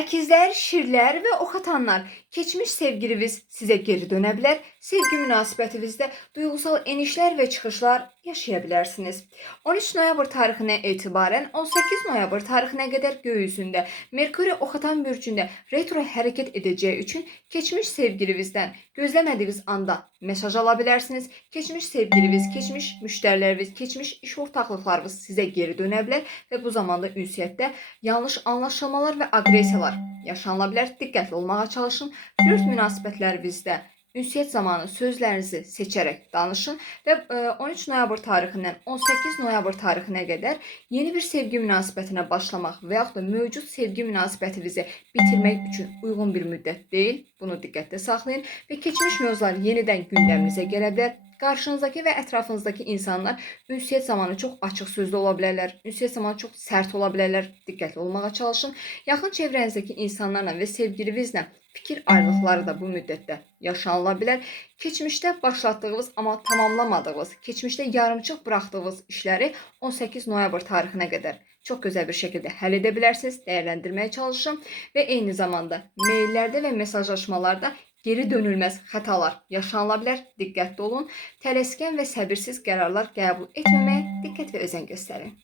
Əkizlər, şirlər və oxatanlar, keçmiş sevgiliniz sizə geri dönə bilər, sevgi münasibətinizdə duygusal enişlər və çıxışlar yaşaya bilərsiniz. 13 noyabr tarixindən etibarən 18 noyabr tarixinə qədər göy üzündə Merkuri oxatan bürcündə retro hərəkət edəcəyi üçün keçmiş sevgilinizdən gözləmədiyiniz anda mesaj ala bilərsiniz. Keçmiş sevgiliniz, keçmiş müştəriləriniz, keçmiş iş ortaqlıqlarınız sizə geri dönə bilər və bu zamanda ünsiyyətdə yanlış anlaşılmalar və aqressiyalar yaşanıla bilər. Diqqətli olmağa çalışın. Flört münasibətlərinizdə ünsiyyət zamanı sözlərinizi seçərək danışın və 13 noyabr tarixindən 18 noyabr tarixinə qədər yeni bir sevgi münasibətinə başlamaq və yaxud da mövcud sevgi münasibətinizi bitirmək üçün uyğun bir müddət deyil. Bunu diqqətdə saxlayın və keçmiş mövzular yenidən gündəminizə gələ bilər. Qarşınızdakı və ətrafınızdakı insanlar ünsiyyət zamanı çox açıq sözlü ola bilərlər. Ünsiyyət zamanı çox sərt ola bilərlər. Diqqətli olmağa çalışın. Yaxın çevrənizdəki insanlarla və sevgilinizlə fikir ayrılıqları da bu müddətdə yaşanıla bilər. Keçmişdə başlatdığınız amma tamamlamadığınız, keçmişdə yarımçıq buraxdığınız işləri 18 noyabr tarixinə qədər çox gözəl bir şəkildə həll edə bilərsiniz. Dəyərləndirməyə çalışın və eyni zamanda maillərdə və mesajlaşmalarda geri dönülməz xətalar yaşanıla bilər. Diqqətli olun. Tələskən və səbirsiz qərarlar qəbul etməməyə diqqət və özen göstərin.